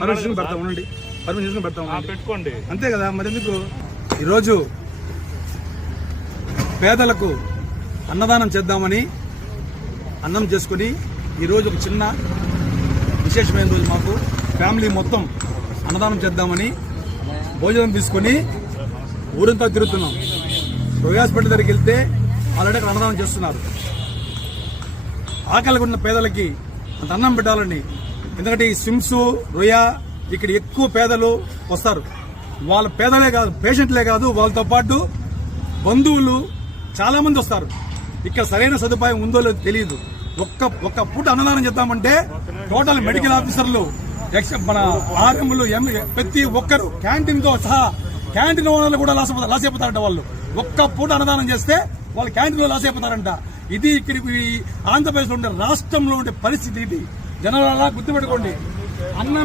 Permission పెడతా ఉండండి పెట్టుకోండి. అంతే కదా. మరి ఎందుకు ఈరోజు పేదలకు అన్నదానం చేద్దామని అన్నం చేసుకుని ఈరోజు ఒక చిన్న విశేషమైన రోజు మాకు ఫ్యామిలీ మొత్తం అన్నదానం చేద్దామని భోజనం తీసుకుని ఊరంతా తిరుగుతున్నాం. హాస్పిటల్ దగ్గరికి వెళ్తే ఆల్రెడీ అక్కడ అన్నదానం చేస్తున్నారు. ఆకలిగా ఉన్న పేదలకి అంత అన్నం పెట్టాలని, ఎందుకంటే ఈ స్విమ్స్ రొయ్య ఇక్కడ ఎక్కువ పేదలు వస్తారు. వాళ్ళ పేదలే కాదు, పేషెంట్లే కాదు, వాళ్ళతో పాటు బంధువులు చాలా మంది వస్తారు. ఇక్కడ సరైన సదుపాయం ఉందో లేదో తెలియదు. ఒక్క పూట అన్నదానం చేద్దామంటే టోటల్ మెడికల్ ఆఫీసర్లు, మన ఆర్ఎంలు, ప్రతి ఒక్కరు క్యాంటీన్ తో సహా, క్యాంటీన్ ఓనర్లు కూడా లాస్ అయిపోతారంట. వాళ్ళు ఒక్క పూట అన్నదానం చేస్తే వాళ్ళు క్యాంటీన్ లో లాస్ అయిపోతారంట. ఇది ఇక్కడ ఆంధ్రప్రదేశ్ లో ఉండే, రాష్ట్రంలో ఉండే పరిస్థితి ఇది. జనాలు గుర్తుపెట్టుకోండి. అన్నం